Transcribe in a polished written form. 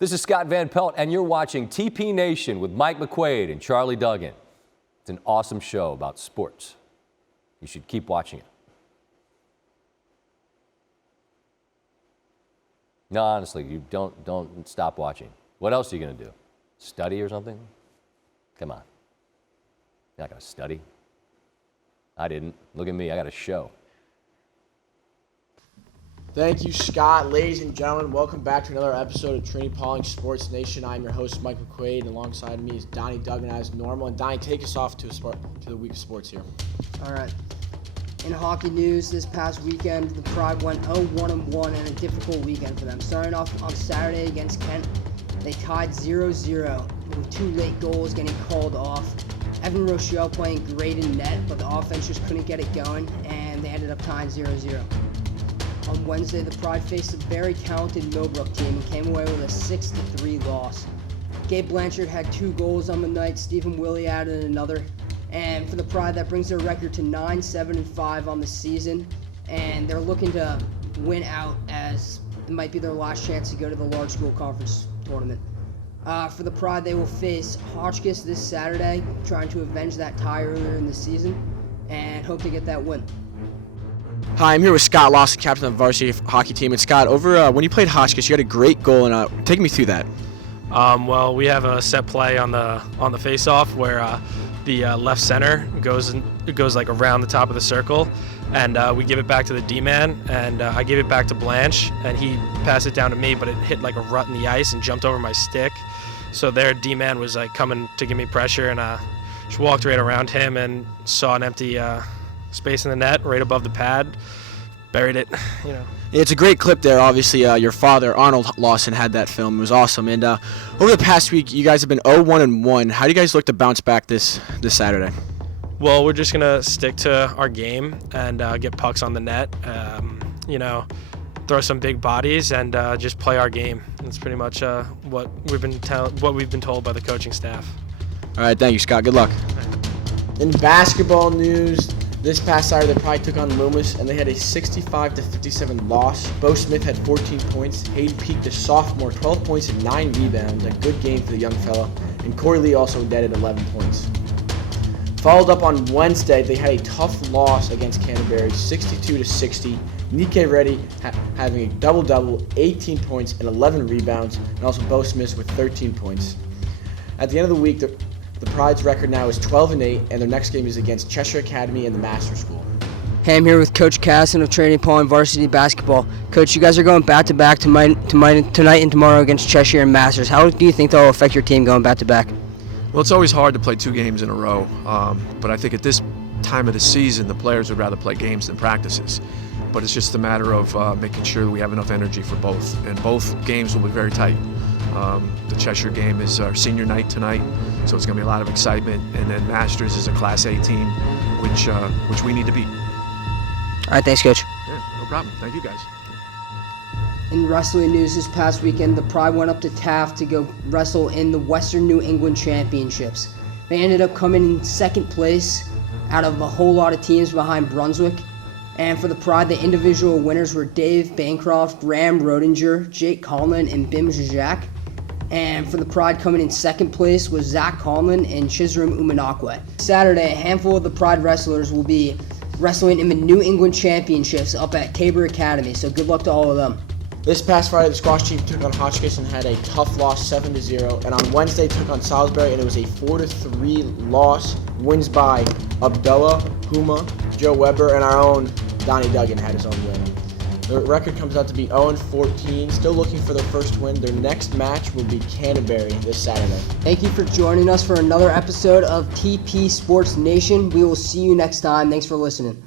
This is Scott Van Pelt, and you're watching TP Nation with Mike McQuade and Charlie Duggan. It's an awesome show about sports. You should keep watching it. No, honestly, you don't stop watching. What else are you going to do? Study or something? Come on. You're not going to study. I didn't. Look at me. I got a show. Thank you, Scott. Ladies and gentlemen, welcome back to another episode of Trinity-Pawling Sports Nation. I'm your host, Mike McQuade, and alongside me is Donnie Duggan as normal. And Donnie, take us off to the week of sports here. All right. In hockey news, this past weekend, the Pride went 0-1-1 in a difficult weekend for them. Starting off on Saturday against Kent, they tied 0-0 with 2 late goals getting called off. Evan Rochelle playing great in net, but the offense just couldn't get it going, and they ended up tying 0-0. On Wednesday, the Pride faced a very talented Millbrook team and came away with a 6-3 loss. Gabe Blanchard had 2 goals on the night. Stephen Willie added another. And for the Pride, that brings their record to 9-7-5 on the season. And they're looking to win out, as it might be their last chance to go to the large school conference tournament. For the Pride, they will face Hotchkiss this Saturday, trying to avenge that tie earlier in the season, and hope to get that win. Hi, I'm here with Scott Lawson, captain of the varsity hockey team. And Scott, when you played Hotchkiss, you had a great goal, and take me through that. Well, we have a set play on the face-off where the left center goes like around the top of the circle, and we give it back to the D-man, and I gave it back to Blanche, and he passed it down to me, but it hit like a rut in the ice and jumped over my stick. So their D-man was like coming to give me pressure, and just walked right around him and saw an empty space in the net right above the pad, buried it, you know. It's a great clip there. Obviously, your father, Arnold Lawson, had that film. It was awesome. And over the past week, you guys have been 0-1-1. How do you guys look to bounce back this Saturday? Well, we're just going to stick to our game and get pucks on the net, throw some big bodies and just play our game. That's pretty much what we've been told by the coaching staff. All right, thank you, Scott. Good luck. In basketball news, this past Saturday, the Pride took on Loomis, and they had a 65-57 loss. Bo Smith had 14 points. Hayden Peak, the sophomore, 12 points and 9 rebounds. A good game for the young fella. And Corey Lee also netted 11 points. Followed up on Wednesday, they had a tough loss against Canterbury, 62-60. Nike Reddy having a double-double, 18 points and 11 rebounds, and also Bo Smith with 13 points. At the end of the week, the Pride's record now is 12-8, and their next game is against Cheshire Academy and the Master School. Hey, I'm here with Coach Casson of Trinity-Pawling varsity basketball. Coach, you guys are going back-to-back tonight and tomorrow against Cheshire and Masters. How do you think that will affect your team going back-to-back? Well, it's always hard to play 2 games in a row, but I think at this time of the season, the players would rather play games than practices. But it's just a matter of making sure that we have enough energy for both, and both games will be very tight. The Cheshire game is our senior night tonight, so it's going to be a lot of excitement. And then Masters is a Class A team, which we need to beat. All right, thanks, Coach. Yeah, no problem. Thank you, guys. In wrestling news this past weekend, the Pride went up to Taft to go wrestle in the Western New England Championships. They ended up coming in second place out of a whole lot of teams behind Brunswick. And for the Pride, the individual winners were Dave Bancroft, Graham Rodinger, Jake Conlon, and Bim Zizak. And for the Pride, coming in second place was Zach Conlon and Chisram Umanakwe. Saturday, a handful of the Pride wrestlers will be wrestling in the New England Championships up at Tabor Academy, so good luck to all of them. This past Friday, the squash team took on Hotchkiss and had a tough loss, 7-0. And on Wednesday, took on Salisbury, and it was a 4-3 loss. Wins by Abdullah, Huma, Joe Weber, and our own Donnie Duggan had his own win. The record comes out to be 0-14, still looking for their first win. Their next match will be Canterbury this Saturday. Thank you for joining us for another episode of TP Sports Nation. We will see you next time. Thanks for listening.